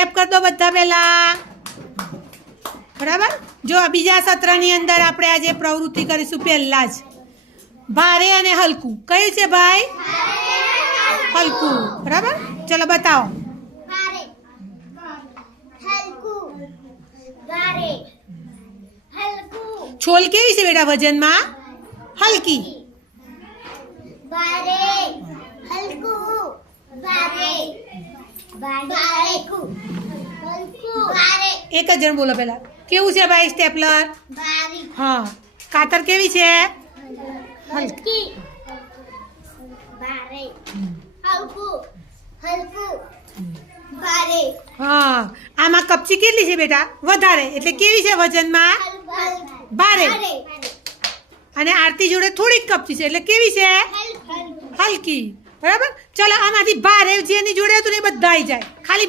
Clap કરી દો બધા પહેલા. બરાબર. જો બીજા સત્રની અંદર આપણે આજે પ્રવૃત્તિ કરીશું. પહેલા જ ભારે અને હલકું. કયું છે ભાઈ? હલકું. બરાબર. ચલો બતાવો. ભારે, હલકું, ભારે, હલકું. છોલ કેવી છે બેટા વજનમાં? હલકી. ભારે, હલકું, ભારે, ભારે, હલકું, ભારે, એક જ જણ બોલો પહેલા. કેવું છે ભાઈ સ્ટેપલર? ભારે, હા. કાતર કેવી છે? હલકી, ભારે, હલકું, હલકું, ભારે, હા. આમાં કપચી કેટલી છે બેટા? વધારે. એટલે કેવી છે વજનમાં? ભારે. અને આરતી જોડે થોડીક કપચી છે એટલે કેવી છે? હલકી. બરાબર. ચલો આમાંથી ભારે જેની જોડે હતું ને એ બધા આવી જાય. ખાલી